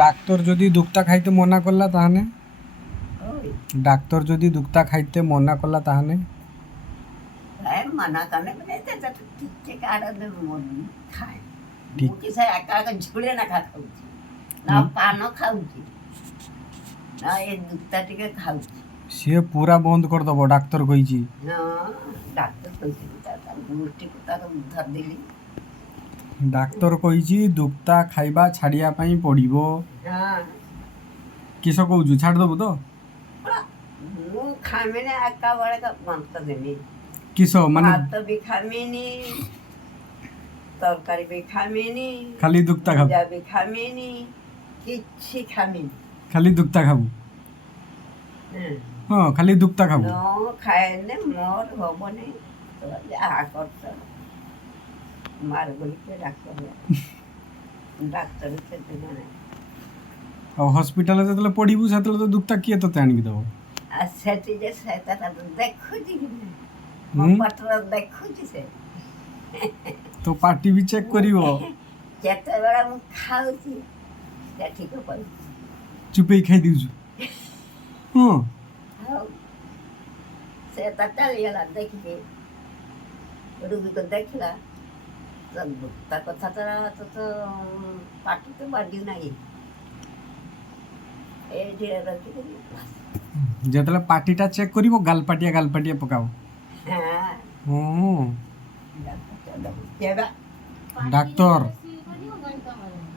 Doctor যদি দুক্তা খাইতে মনা করলা তাহলে ওই ডাক্তার যদি দুক্তা খাইতে মনা করলা তাহলে ମନା କଲେ ମାନେ ଟିକେ କାହାର ଖାଏ ଠିକ। ମୁଁ କି ସେ ଏକା ଏକା ଝୁଳେ ନା ଖାଉଛି ନା ପାନ ଖାଉଛି ନା ଏ ଦୁକ୍ତା ଟିକେ ଖାଉଛି। ସିଏ ପୁରା ବନ୍ଦ କରିଦବ ଡାକ୍ତର କହିଛି। ହଁ ଡାକ୍ତର କହିଛନ୍ତି ତା ଗୋଷ୍ଠୀକୁ ତାର ଧରିଦେଲି। ଡାକ୍ତର କହିଛି ଦୁକ୍ତା ଖାଇବା ଛାଡ଼ିବା ପାଇଁ ପଡ଼ିବ। ହଁ କିସ କହୁଛୁ ଛାଡ଼ିଦବୁ ତ? ମୁଁ ଖାମିନି ଏକା ବେଳେ ବନ୍ଦ କରିଦେବି। କିସ ମାନେ ଭାତ ବି ଖାମିନି ତରକାରୀ ବି ଖାମିନି ଖାଲି ଦୁକ୍ତା ଖାବୁ? ଭଜା ବି ଖାମିନି କିଛି ଖାମିନି। ଖାଲି ଦୁକ୍ତା ଖାବୁ? ହଁ ଖାଲି ଦୁକ୍ତା ଖାବୁ? ନ ଖାଏନି ମୋର ହବନି। ତ ଯାହା କରୁଛ ମାର ବୋଲିକି ଡାକ୍ତର ସେଦିନ ନାହିଁ। ଆଉ ହସ୍ପିଟାଲ ଯେତେବେଳେ ପଡ଼ିବୁ ସେତେବେଳେ ତ ଦୁକ୍ତା କିଏ ତତେ ଆଣିକି ଦେବ? ଆଉ ସେଠି ଯେ ସେ ଦେଖୁଛି କି ନାହିଁ ମୋ ହୁଁ? ପତ୍ର ଦେଖୁଛି ସେ ତୋ ପାଟି ବି ଚେକ୍ କରିବ। ଯେତେବେଳେ ମୁଁ ଖାଉଛି ସେଠିକୁ କହିବି ଚୁପେଇ ଖାଇ ଦେଉଛୁ? ହଁ ଆଉ ସେ ତ ଚାଲିଗଲା ଦେଖିକି ରୋଗୀକୁ ଦେଖିଲା ତା କଥା ତ ପାଟି ତ ବାଜୁ ନାହିଁ ଏଇଠି ରଖିଦେଲି। ଯେତେବେଳେ ପାଟିଟା ଚେକ୍ କରିବ ଗାଲପାଟିଆ ପକାବ। ହଁ ହଁ ଡାକ୍ତର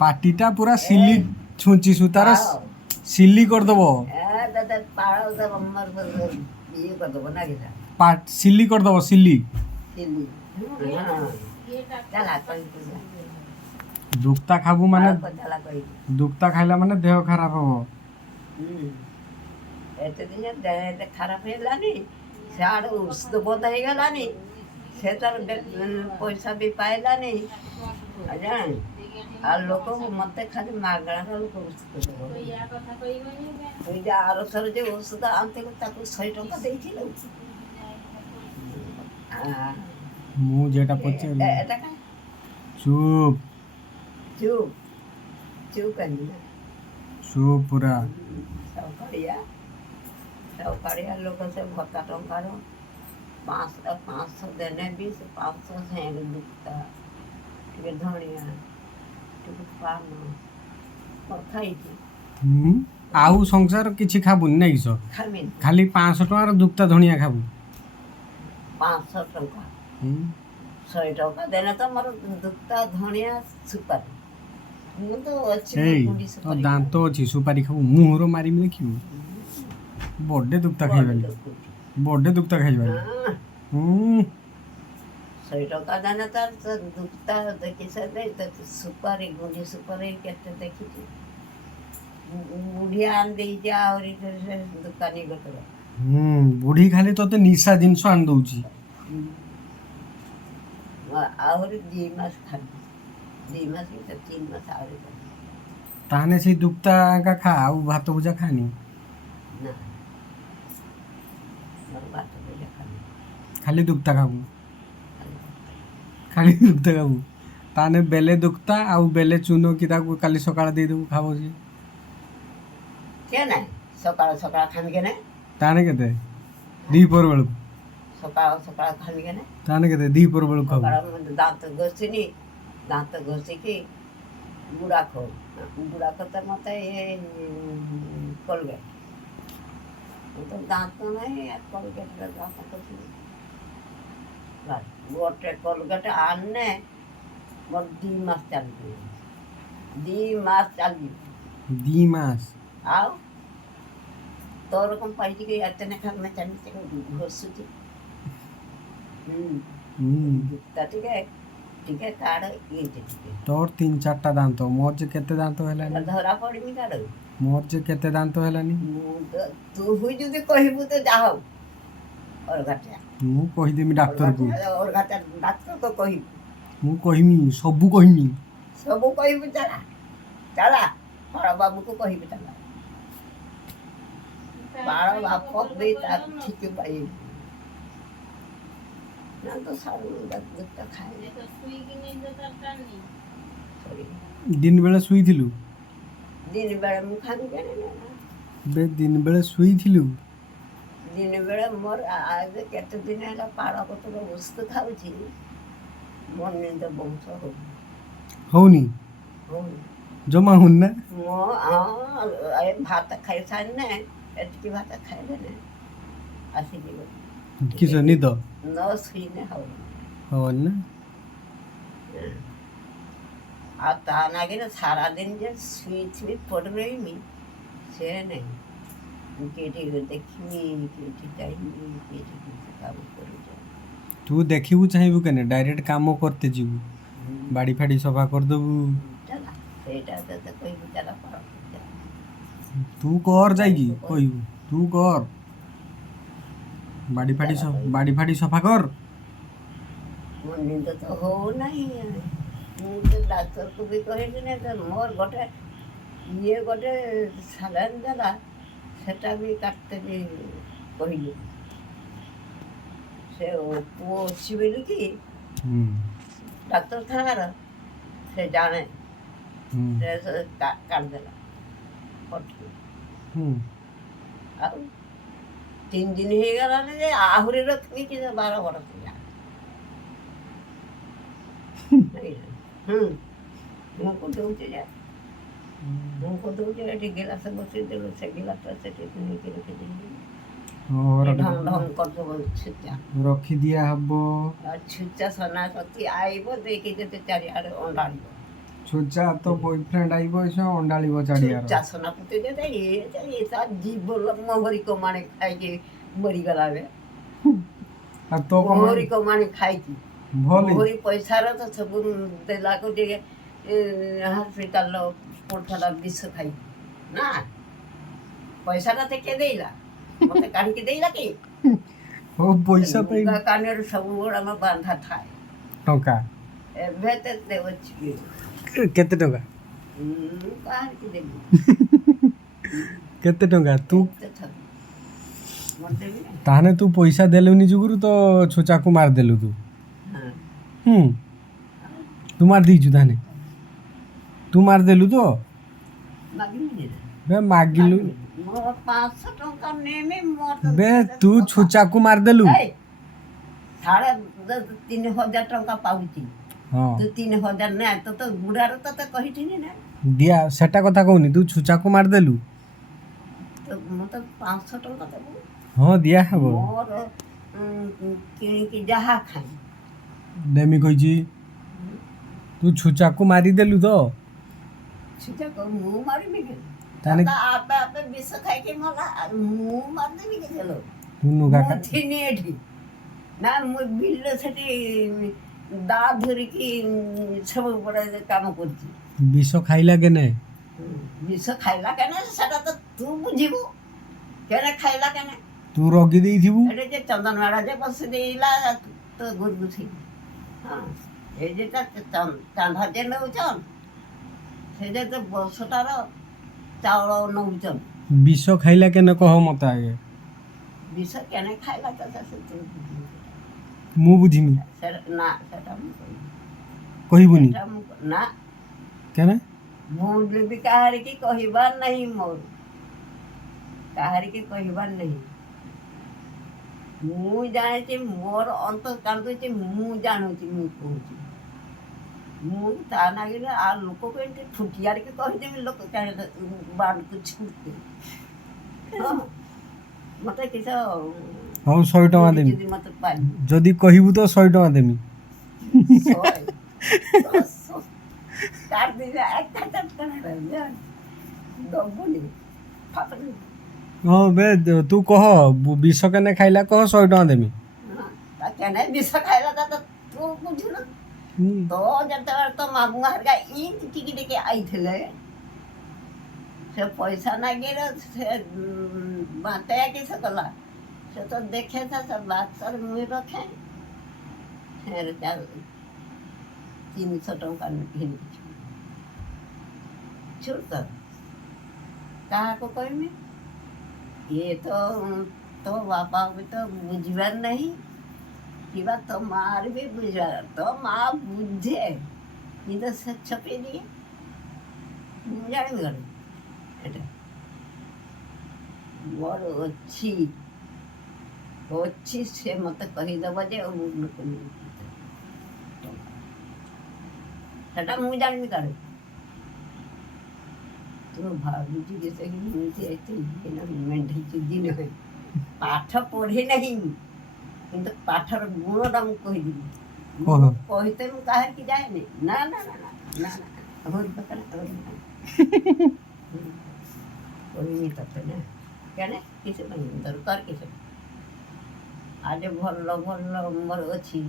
ପାଟିଟା ପୁରା ସିଲି ଛୁଞ୍ଚି ସୂତାର ସିଲି କରିଦବ। ପାଳ ଇଏ କରିଦେବ ନା କି ସିଲି କରିଦବ ସିଲି। ଦୁକ୍ତା ଖାବୁ ମାନେ ଦୁକ୍ତା ଖାଇଲା ମାନେ ଦେହ ଖରାପ ହବ। ଏତେ ଦିନ ଦେହ ଖରାପ ହେଲାନି ସିଆଡ଼ୁ ଔଷଧ ବନ୍ଦ ହେଇଗଲାନି ସେ ତାର ପଇସା ବି ପାଇଲାନି ଆଉ ଲୋକ ମତେ ଖାଲି ମାଗଣାର ଲୋକ ଔଷଧ ଦେବ। ତୁଇ ଯେ ଆରଥର ଯେ ଔଷଧ ଆଣିଥିଲୁ ତାକୁ 100 ଟଙ୍କା ଦେଇଥିଲୁ। ମୁଁ ଯେଟା ପଚାରିଲି ଏଟା କାଇଁ ଚୁପ୍ ଚୁପ୍ କାହିଁକି ନା ଚୁପ୍ ପୁରା। ସକାଳିଆ ଲୋକ ସେ ଭତ୍ତା ଟଙ୍କାର 500 ଦେନେ ବି ସେ 500 ସେଣ୍ଡ ଦୁକ୍ତା ଟିକେ ଧଣିଆ ଟିକେ ପାନ ଖାଇଛି। ଆଉ ସଂସାର କିଛି ଖାବୁନି ନାଇଁ କିସ? ଖାମିନି ଖାଲି 500 ଟଙ୍କାର ଦୁକ୍ତା ଧଣିଆ ଖାବୁ? 500 ଟଙ୍କା 100 ଟଙ୍କା ଦେନେ ତ ମୋର ଦୁକ୍ତା ଧଣିଆ ସୁପାରି ମୁଁ ତ ଅଛି ଗୁଣ୍ଡି ସୁପାରି ଦାନ୍ତ ଅଛି ସୁପାରି ଖାବୁ? ମୁହଁର ମାରିବି ଦେଖିବୁ। ବଡେ ଦୁକ୍ତା ଖାଇବାନି ବଡେ ଦୁକ୍ତା ଖାଇବାନି। 100 ଟଙ୍କା ଦେନେ ତାର ଦୁକ୍ତା ଦେଖି ସେ ସୁପାରି ଗୁଣ୍ଡି ସୁପାରି କେତେ ଦେଖିଛି। ବୁଢ଼ିଆ ଆଣି ଦେଇଛି ଆହୁରି ଦୋକାନୀ ଗୋଟେ ବୁଢୀ ଖାଲି ତତେ ନିଶା ଜିନିଷ ଆଣି ଦଉଛି। ଆହୁରି 2 ମାସ ଖାଲି 2 ମାସ କି 3 ମାସ ଆହୁରି ତାହେଲେ ସେଇ ଦୁକ୍ତା ଏକା ଖା ଆଉ ଭାତ ଭୁଜା ଖାନି? ନା ଭାତ ଭଜା ଖାଲି ଖାଲି ଦୁକ୍ତା ଖାବୁ? ଖାଲି ଦୁକ୍ତା ଖାବୁ? ତାହେଲେ ବେଲେ ଦୁକ୍ତା ଆଉ ବେଲେ ଚୁନ କି ତାକୁ କାଲି ସକାଳେ ଦେଇଦେବୁ ଖାବ ସିଏ। କେ ନାହିଁ ସକାଳ ଖାଇବି କେନେ ତାହେଲେ କେତେ? ଦିପହର ବେଳକୁ? ସକାଳ ଖାଇବି କେନେ ତାହେଲେ କେତେ? ଦିପହର ବେଳକୁ ଖାବୁ? ଦାନ୍ତ ଘଷିନି ଦାନ୍ତ ଘଷିକି ଗୁଡ଼ାଖ ତ ମତେ କୋଲଗେଟ୍ ମୁଁ ତ ଦାନ୍ତ ନାହିଁ କୋଲଗେଟ୍ରେ ଦାନ୍ତ ଘଷିନି। ଗୋଟେ କୋଲଗେଟ୍ ଆଣିନେ ମୋର 2 ମାସ ଚାଲିଯିବ 2 ମାସ ଚାଲିଯିବ। 2 ମାସ? ଆଉ ତୋର କ'ଣ ପାଇଛି କି ଏତେ ନେଖା ଚାଲିଛି ଘଷୁଛି। ଟିକେ କାଢ ଇଏ ଟିକେ ତୋର 3-4ଟା ଦାନ୍ତ ମୋର ଯେ କେତେ ଦାନ୍ତ ହେଲାନି? ଧରା ପଡିନି କାଢ ମୋର ଯେ କେତେ ଦାନ୍ତ ହେଲାନି? ତୁ ଯଦି କହିବୁ ତ ଯାହା ହଉ ଅଲଗାଟା ମୁଁ କହିଦେମି ଡାକ୍ତରକୁ। ଅଲଗାଟା ଡାକ୍ତର କହିବୁ ମୁଁ କହିମି ସବୁ କହିମି। ସବୁ କହିବୁ ଚାଲା ବଡ଼ ବାବୁକୁ କହିବୁ ଚାଲା ବାଳ ବାପ ବି ତାକୁ ଠିକ ପାଇବୁ ନା ତ ସାରୁ ଦୁକ୍ତା ଖାଏ दिन बेला ଶୋଇଥିଲୁ ଦିନ ବେଳେ ମୁଁ ଖାଇବି ଜାଣିନି ନା। ବେ ଦିନ ବେଳେ ଶୋଇଥିଲୁ ଦିନ ବେଳେ ମୋର ଏବେ କେତେ ଦିନ ହେଲା ପାଳ ପତ୍ର ଓଷଦ ଖାଉଛି, ମୋ ନିଦ ବହୁତ ହଉନି। ହଉନି ହଉନି ଜମା ହଉନି ନା ମୋ ଏ ଭାତ ଖାଇସାରିନେ ଏତିକି ଭାତ ଖାଇଦେନେ ଆସିଯିବ କିସ ନିଦ ନ ଶୋଇନେ ହବନି। ହବନି ନା ଆଉ ତା ନାଗିରେ ସାରାଦିନ ଯେ ଶୋଇଥିବି ପଡ଼ି ରହିମି ସେ ନାହିଁ। କେଠି ଦେଖିମି, କେଠି ଯାଇମି, କେଠି କିଛି କାମ କରୁଛି। ତୁ ଦେଖିବୁ ଚାହିଁବୁ କେନେ ଡାଇରେକ୍ଟ କାମ କରତେ ଯିବୁ ବାଡ଼ି ଫାଡ଼ି ସଫା କରିଦେବୁ ଚାଲା ସେଇଟା ତତେ କହିବି ଚାଲା ପାଳ ତୁ କର ଯାଇକି କହିବୁ ତୁ କର ବାଡ଼ି ଫାଡ଼ି ସଫା କର। ମୋ ନିଦ ତ ହଉନାହିଁ। ମୁଁ ତ ଡାକ୍ତରକୁ ବି କହିଲି ନା ମୋର ଗୋଟେ ଇଏ ଗୋଟେ ସାଲାଇନ୍ ଦେଲା, ସେଟା ବି କାଟତେ ବି କହିଲି। ସେ ପୁଅ ଅଛି ବୋଲିକି ଡାକ୍ତରଖାନାର ସେ ଜାଣେ, ସେ କାଟିଦେଲା ପଠେଇ। ଆଉ 3 ଦିନ ହେଇଗଲାଣି ଯେ ଆହୁରି ରଖିବି କି 12 ବର୍ଷ ଯା। ମୁଁ ଦଉଛି ଯେ ମୁଁ ଦଉଛି ଏଠି ଗିଲାସ ବସେଇଦେଲୁ, ସେ ଗିଲାସ ସେଠି ନେଇକି ରଖିଦେଲି। ରଖି ଦିଆ ହବ। ଛୁଚା ସନା ସତୀ ଆଇବ ଦେଇକି ଯେତେ ଚାରିଆଡ଼େ ଅଣ୍ଡାଳିବ। ଛୁଚା ତ ବୟଫ୍ରେଣ୍ଡ ଆଇବ ଏସ ଅଣ୍ଡାଳିବ ଚାରିଆଡ଼େ। ଛୁଚା ସନା ପୁତି ଦେ ତା ଜୀବ ମହରି କମାଣି ଖାଇକି ମରିଗଲା ବେ। ଆଉ ତ ମହରି କମାଣି ଖାଇକି ଭଲି ମହରି ପଇସାର ତ ସବୁ ଦେଲାକୁ ଟିକେ ହସ୍ପିଟାଲର ପଡ଼ଥିଲା ବିଷ ଖାଇକି ନା ପଇସାଟା ତ କିଏ ଦେଇଲା? ମତେ କାଢ଼ିକି ଦେଇଲା କି? ହଉ ପଇସା ପାଇଁ କାନରେ ସବୁବେଳେ ଆମ ବାନ୍ଧା ଥାଏ ଟଙ୍କା। ଏବେ ତ ଅଛି କେତେ ଟଙ୍କା? କାହାରିକି ଦେବି କେତେ ଟଙ୍କା? ତୁ ମତେ ତାହେଲେ ତୁ ପଇସା ଦେଲୁନି ଯୁଗୁରୁ ତ ଛୋଚାକୁ ମାରିଦେଲୁ ତୁ। ତୁ ମାରି ଦେଇଛୁ ତାହେଲେ ତୁ ମାରିଦେଲୁ ତ ବେ ମାଗିଲୁ ମୋର 500 ଟଙ୍କା ନେମି ବେ ତୁ ଛୋଚାକୁ ମାରିଦେଲୁ। 3,500 ଟଙ୍କା ପାଉଛି। ତୁ 3,000 ନେ ତ ବୁଢ଼ାର ତତେ କହିଥିନି ନା ଦିଆ ସେଟା କଥା କହୁନି ତୁ ଛୋଚାକୁ ମାରିଦେଲୁ। ମତେ 500 ଟଙ୍କା ଦେବୁ। ହଁ ଦିଆ ହବ। ମୋର କିଣିକି ଯାହା ଖାଇ ଦେମି କହିଛି ତୁ ଛୋଚାକୁ ମାରିଦେଲୁ ତ। ମୁଁ ମାରିବି କି? ତାହେଲେ ଆପେ ଆପେ ବିଷ ଖାଇକି ମଲା, ମୁଁ ମାରିଦେବି କି? ତୁ ନୁଗା ମୁଁ ଥିନି ଏଠି ନା ମୁଁ ବିଲ ସେଠି ଦା ଧରିକି ସବୁବେଳେ କାମ କରୁଛି। ବିଷ ଖାଇଲା କେନେ? ବିଷ ଖାଇଲା କେନେ ସେଟା ତ ତୁ ବୁଝିବୁ। କେନେ ଖାଇଲା କେନେ ତୁ ରଗି ଦେଇଥିବୁ। ଏଠି ଯେ ଚନ୍ଦନ ମାଡ଼ା ଯେ ବସି ଦେଇଲା ତ ଗୁରୁକୁ ଥିବ। ହଁ ଏ ଯେଟା ଚାନ୍ଦା ଯେ ନେଉଛନ୍ ସେ ଯେ ତ ବର୍ଷଟାର ଚାଉଳ ନେଉଛନ୍। ବିଷ ଖାଇଲା କେନେ କହ ମତେ ଆଗେ। ବିଷ କେନେ ଖାଇଲା ତ ମୁଁ ବୁଝିମି। ନା ସେଟା ମୁଁ କହିବୁନି ନା କେନେ? ମୁଁ ବି କାହାରିକି କହିବାର ନାହିଁ, ମୋର କାହାରିକି କହିବାର ନାହିଁ। ମୁଁ ଜାଣିଛି ମୋର ଅନ୍ତ କାନ୍ଦୁଛି, ମୁଁ ଜାଣୁଛି, ମୁଁ କହୁଛି। ମୁଁ ତା ନାଗିରେ ଆଉ ଲୋକକୁ ଏମିତି ଠୁଟିଆରିକି କହିଦେବି ଲୋକ ବାଡ଼କୁ ଛୁଟେ। ମତେ କିସ ହଉ 100 ଟଙ୍କା ଦେମି ମତେ ପାଇ ଯଦି କହିବୁ ତ 100 ଟଙ୍କା ଦେମି। ହଁ ବେ ତୁ କହ ବିଷ କେନେ ଖାଇଲା କହ 100 ଟଙ୍କା ଦେମି। କେନେ ବିଷ ଖାଇଲା ତୁ ବୁଝୁନ। ତ ଯେତେବେଳେ ତ ମାମୁଁ ହେରିକା ଟିକେ ଟିକେ ଆଇଥିଲେ ସେ ପଇସା ନାଗିର ସେ ବାଣ୍ଟାया କିସ କଲା ସେ ତ ଦେଖେ ସେ ବାକ୍ସର ମୁଇଁ ରଖେ 300 ଟଙ୍କା ଘିନିକି ଛୁଟ କାହାକୁ କହିମି? ଇଏ ତ ତୋ ବାପା ବି ତ ବୁଝିବାର ନାହିଁ କିବା ତୋ ମାର ବି ବୁଝିବାର। ତୋ ମା ବୁଝେ କିନ୍ତୁ ସେ ଛପେଇ ଦିଏ। ମୁଁ ଜାଣିବି କ'ଣ ଏଇଟା ମୋର ଅଛି ଅଛି ସେ ମୋତେ କହିଦେବ ଯେ ସେଟା ମୁଁ ଜାଣିବି କ'ଣ ତୁ ଭାବୁଛୁ କି ସେ ମେଣ୍ଢିଛି ଦିନ ପାଠ ପଢ଼ି ନାହିଁ କିନ୍ତୁ ପାଠର ଗୁଣଟା ମୁଁ କହିଦେବି ଓହୋ। କହିତେ ମୁଁ କାହାରିକି ଯାଏନି ନା ନା ନା ନା ନା ନା କହିବି ତତେ ନା କେନେ କିଛି ପାଇଁ ଦରକାର କିଛି ଆଜ ଭଲ ଭଲ ମୋର ଅଛି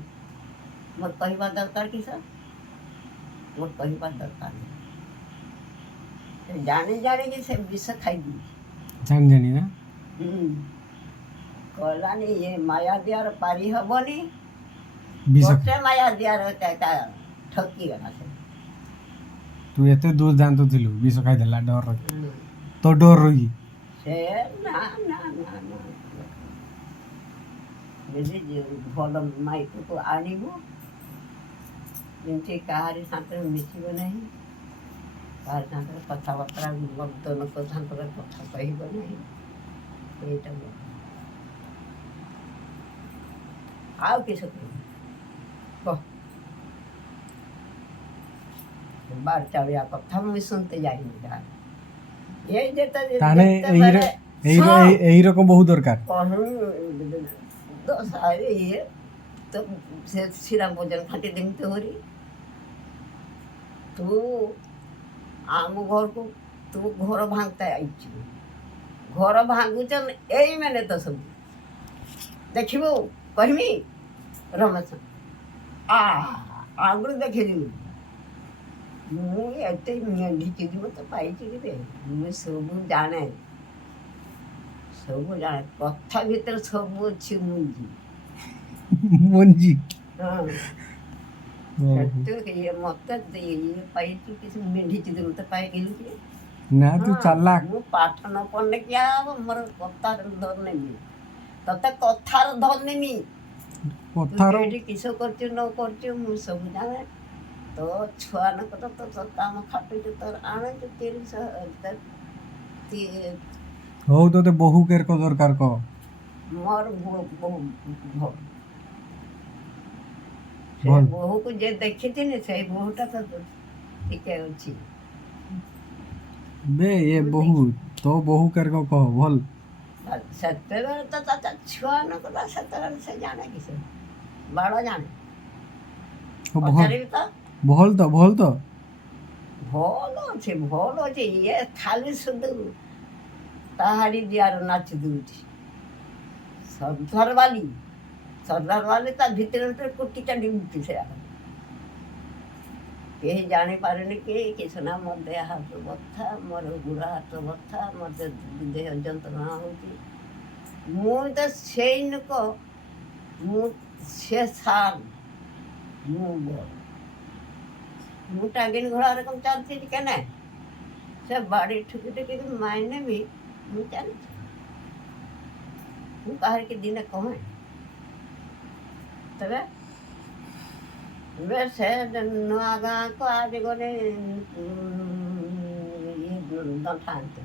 ମୋର କହିବା ଦରକାର କିସ ମୋର କହିବା ଦରକାର ନାହିଁ ଜାଣି ଜାଣିକି ସେ ବିଷ ଖାଇଦିଏ ଜାଣି ଜାଣି ନା କହିଲାନି ଇଏ ମାୟା ଦିଆର ପାରି ହବନି ବିଷ ଗୋଟେ ମାୟା ଦିଆର ଠକିଗଲା ସେ ତୁ ଏତେ ଦୂର ଜାଣୁଥିଲୁ ବିଷ ଖାଇଦେଲା ଡର ତ ଡର ରହି ସେ ନା ନା ନା ନା ଯଦି ଭଲ ମାଇକକୁ ଆଣିବୁ ଯେମିତି କାହାରି ସାଙ୍ଗରେ ମିଶିବ ନାହିଁ କାହାରି ସାଙ୍ଗରେ କଥାବାର୍ତ୍ତା ମଦ ଲୋକ ସାଙ୍ଗରେ କଥା କହିବ ନାହିଁ ଏଇଟା ଆଉ କିସ କହିବି କହ ବାର ଚାଳିଆ କଥା ମୁଁ ଶୁଣତେ ଯାଇନି କାହାର ଏଇ ତାହେଲେ ଏଇ ରକମ ବହୁତ ଦରକାର ଇଏ ତ ସେ ଶିରା ଭୋଜନ ଖାଟି ଦେମିତି ହରି ତୁ ଆମ ଘରକୁ ତୁ ଘର ଭାଙ୍ଗତା ଆଇଛୁ ଘର ଭାଙ୍ଗୁଛନ୍ ଏଇ ମାନେ ତ ସବୁ ଦେଖିବୁ କହିମି ରମେଶ ଆଗରୁ ଦେଖିଯିବୁ ମୁଁ ଏତେ ମେଣ୍ଢିଛି ମତେ ପାଇଛି କି ମୁଁ ସବୁ ଜାଣେ କଥା ଭିତରେ ସବୁ ଅଛି ମୁଞ୍ଜି ମଞ୍ଜି ହଁ ଇଏ ମତେ ଇଏ ପାଇଛି କିଛି ମେଣ୍ଢିଛି ମତେ ପାଇଗଲୁ କି ନା ତୁ ଚାଲାକ ମୁଁ ପାଠ ନ ପଢିଲେ କିଆ ହବ ମୋର କଥାର ଧର ନେମି ତତେ କଥାର ଧର ନେମି କଥାର ଏଠି କିସ କରୁଛୁ ନ କରୁଛୁ ମୁଁ ସବୁ ଜାଣେ ତ ଛୁଆନଙ୍କର ତ କାମ ଖାଟୁଛୁ ତୋର ଆଣୁଛୁ 30,000 ହଉ ତୋତେ ବହୁ କେରକ ଦରକାର କହ ମୋର ସେ ବୋହୂକୁ ଯେ ଦେଖିଥିନି ସେଇ ବୋହୂଟା ତ ଟିକେ ଅଛି ବେ ଏ ବହୁ ତୋ ବହୁ କେରକ କହ ଭଲ ସେତେବେଳେ ତ ଛୁଆ ନ କଲା ସେତେବେଳେ ସେ ଜାଣେ କି ସେ ବଡ଼ ଜାଣେ ପଚାରିବି ତ ଭଲ ଅଛି ଇଏ ଖାଲି ସୁଧୁ ତାହାରି ଦିଆର ନାଚି ଦଉଛି ସର୍ଦ୍ଦାର ବାଲି ତା ଭିତରେ କୁଟି ଚାଣ୍ଡି ଉଠୁଛି ସେ କେହି ଜାଣିପାରୁନି କିଛି ନା ମୋ ଦେହ ହାତ ବଥା ମୋର ଗୋଡ଼ ହାତ ବଥା ମୋତେ ଦେହ ଯନ୍ତ୍ରଣା ହେଉଛି ମୁଁ ତ ସେଇ ଲୋକ ମୁଁ ସେ ସାଲ ମୁଁ ବଡ଼ ମୁଁ ଟାଙ୍ଗିନି ଘୋଡ଼ା ରକମ ଚାଲିଛି କେନେ ସେ ବାଡ଼ି ଠୁକି ଠୁକି ମାଇନେ ବି ମୁଁ ଚାଲିଛି ମୁଁ କାହାରିକି ଦିନେ କହେ ତେବେ ସେ ନୂଆ ଗାଁକୁ ଆଜି ଗଲେ ଇଏ ଦଠାନ୍ତି